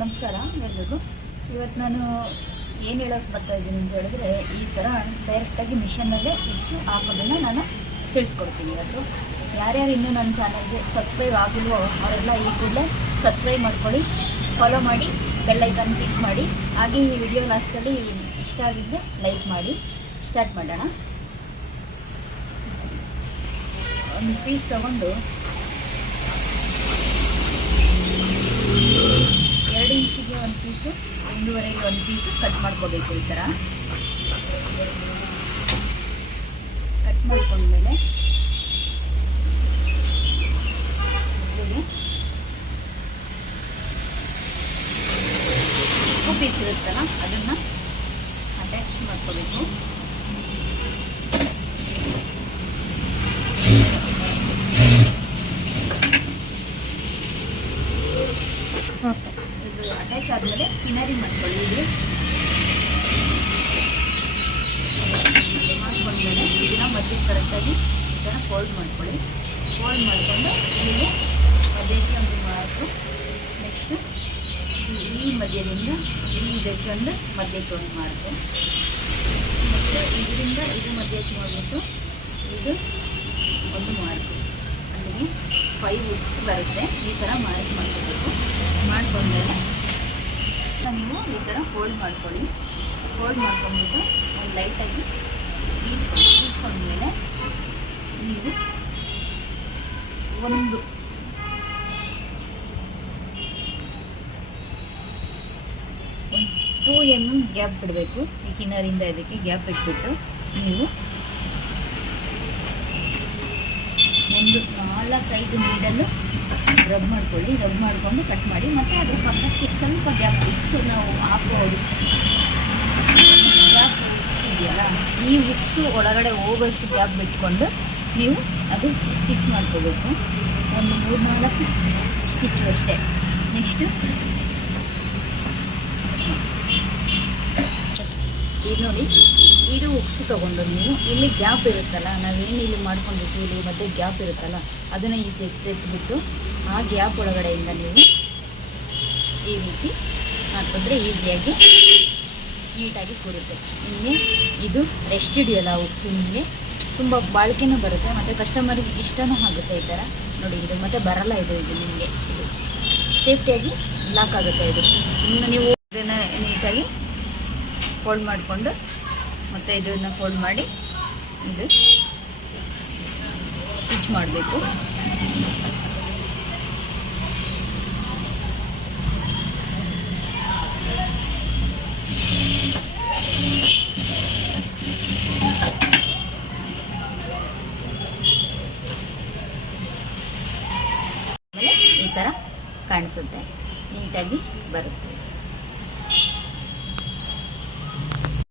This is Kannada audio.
ನಮಸ್ಕಾರ ಎಲ್ಲರಿಗೂ. ಇವತ್ತು ನಾನು ಏನು ಹೇಳೋಕ್ಕೆ ಬರ್ತಾ ಇದ್ದೀನಿ ಅಂತ ಹೇಳಿದ್ರೆ, ಈ ಥರ ಡೈರೆಕ್ಟಾಗಿ ಮಿಷನ್ನಲ್ಲೇ ಇಡ್ಸು ಹಾಕೋದನ್ನು ನಾನು ತಿಳಿಸ್ಕೊಡ್ತೀನಿ. ಇವತ್ತು ಯಾರ್ಯಾರು ಇನ್ನೂ ನನ್ನ ಚಾನಲ್ಗೆ ಸಬ್ಸ್ಕ್ರೈಬ್ ಆಗಿಲ್ವೋ ಅವರೆಲ್ಲ ಈ ಕೂಡಲೇ ಸಬ್ಸ್ಕ್ರೈಬ್ ಮಾಡ್ಕೊಳ್ಳಿ, ಫಾಲೋ ಮಾಡಿ, ಬೆಲ್ ಐಕಾನ್ ಕ್ಲಿಕ್ ಮಾಡಿ. ಹಾಗೆ ಈ ವಿಡಿಯೋ ಲಾಸ್ಟಲ್ಲಿ ಇಷ್ಟ ಆಗಿದ್ದರೆ ಲೈಕ್ ಮಾಡಿ. ಸ್ಟಾರ್ಟ್ ಮಾಡೋಣ. ಒಂದು ಪೀಸ್ ತೊಗೊಂಡು 2 ಇಂಚಿಗೆ ಒಂದು ಪೀಸು, 1.5ಗೆ ಒಂದು ಪೀಸು ಕಟ್ ಮಾಡ್ಕೋಬೇಕು. ಈ ಥರ ಕಟ್ ಮಾಡ್ಕೊಂಡ್ಮೇಲೆ ಚಿಕ್ಕ ಪೀಸ್ ಇರುತ್ತಲ್ಲ ಅದನ್ನು ಅಟ್ಯಾಚ್ ಮಾಡ್ಕೋಬೇಕು. ಇದು ಅಟ್ಯಾಚ್ ಆದಮೇಲೆ ಕಿನಾರಿ ಮಾಡ್ಕೊಳ್ಳಿ. ಇದು ಮಾಡ್ಕೊಂಡ್ಮೇಲೆ ಇದನ್ನ ಮಧ್ಯಕ್ಕೆ ಕರೆಕ್ಟಾಗಿ ಈ ಥರ ಫೋಲ್ಡ್ ಮಾಡ್ಕೊಳ್ಳಿ. ಫೋಲ್ಡ್ ಮಾಡಿಕೊಂಡು ಇಲ್ಲಿ ಮಧ್ಯಕ್ಕೆ ಒಂದು ಮಾರ್ಕು, ನೆಕ್ಸ್ಟು ಈ ಮಧ್ಯದಿಂದ ಇಲ್ಲಿ ಬೇಕಂದ್ರೆ ಮಧ್ಯಕ್ಕೆ ಒಂದು ಮಾರ್ಕು, ನೆಕ್ಸ್ಟ್ ಇದರಿಂದ ಇದು ಮಧ್ಯಕ್ಕೆ ಮಾಡಿಬಿಟ್ಟು ಇದು ಒಂದು ಮಾರ್ಕು. ಅಲ್ಲಿಗೆ 5 ಹುಕ್ಸ್ ಬರುತ್ತೆ. ಈ ಥರ ಮಾರ್ಕ್ ಮಾಡ್ಕೋಬೇಕು. ಮಾಡ್ಕೊಂಡ್ಮೇಲೆ ನೀವು ಈ ಥರ ಫೋಲ್ಡ್ ಮಾಡ್ಕೊಳ್ಳಿ. ಫೋಲ್ಡ್ ಮಾಡ್ಕೊಂಡ್ಬಿಟ್ಟು ಒಂದು ಲೈಟಾಗಿ ಈಚ್ಕೊಂಡ್ಮೇಲೆ ನೀವು ಒಂದು 2 mm ಗ್ಯಾಪ್ ಬಿಡಬೇಕು. ಈ ಕಿನ್ನರಿಂದ ಇದಕ್ಕೆ ಗ್ಯಾಪ್ ಇಟ್ಬಿಟ್ಟು ನೀವು ಒಂದು 4-5 ನೀಡಲು ರಬ್ ಮಾಡ್ಕೊಳ್ಳಿ. ರಬ್ ಮಾಡಿಕೊಂಡು ಕಟ್ ಮಾಡಿ. ಮತ್ತು ಅದ್ರ ಪಕ್ಕಕ್ಕೆ ಸ್ವಲ್ಪ ಗ್ಯಾಪ್ ಹುಕ್ಸು ನಾವು ಹಾಕೋದು, ಗ್ಯಾಪ್ ಹುಕ್ಸ್ ಇದೆಯಲ್ಲ, ಈ ಹುಕ್ಸು ಒಳಗಡೆ ಹೋಗೋಷ್ಟು ಗ್ಯಾಪ್ ಬಿಟ್ಕೊಂಡು ನೀವು ಅದು ಸ್ಟಿಚ್ ಮಾಡ್ಕೋಬೇಕು. ಒಂದು 3-4 ಸ್ಟಿಚ್ ಅಷ್ಟೇ. ನೆಕ್ಸ್ಟು ಇದು ನೋಡಿ, ಇದು ಹುಕ್ಸು ತೊಗೊಂಡು ನೀವು ಇಲ್ಲಿ ಗ್ಯಾಪ್ ಇರುತ್ತಲ್ಲ, ನಾವೇನು ಇಲ್ಲಿ ಮಾಡ್ಕೊಂಡಿರ್ತೀವಿ ಇಲ್ಲಿ ಮಧ್ಯೆ ಗ್ಯಾಪ್ ಇರುತ್ತಲ್ಲ, ಅದನ್ನು ಈ ಎತ್ತಿಬಿಟ್ಟು ಆ ಗ್ಯಾಪ್ ಒಳಗಡೆಯಿಂದ ನೀವು ಈ ರೀತಿ ಹಾಕಿದ್ರೆ ಈಸಿಯಾಗಿ ನೀಟಾಗಿ ಕೂರುತ್ತೆ. ನಿಮಗೆ ಇದು ರೆಸ್ಟ್ ಹಿಡಿಯೋಲ್ಲ ಹುಕ್ಸು, ನಿಮಗೆ ತುಂಬ ಬಾಳಿಕೆನೂ ಬರುತ್ತೆ ಮತ್ತು ಕಸ್ಟಮರಿಗೆ ಇಷ್ಟನೂ ಆಗುತ್ತೆ. ಈ ಥರ ನೋಡಿ, ಇದು ಮತ್ತು ಬರಲ್ಲ. ಇದು ನಿಮಗೆ ಇದು ಸೇಫ್ಟಿಯಾಗಿ ಲಾಕ್ ಆಗುತ್ತೆ. ಇದು ಇನ್ನು ನೀವು ಇದನ್ನು ನೀಟಾಗಿ ಫೋಲ್ಡ್ ಮಾಡಿಕೊಂಡು ಮತ್ತು ಇದನ್ನು ಫೋಲ್ಡ್ ಮಾಡಿ ಇದು ಸ್ಟಿಚ್ ಮಾಡಬೇಕು. ಆಮೇಲೆ ಈ ಥರ ಕಾಣಿಸುತ್ತೆ, ನೀಟಾಗಿ ಬರುತ್ತೆ.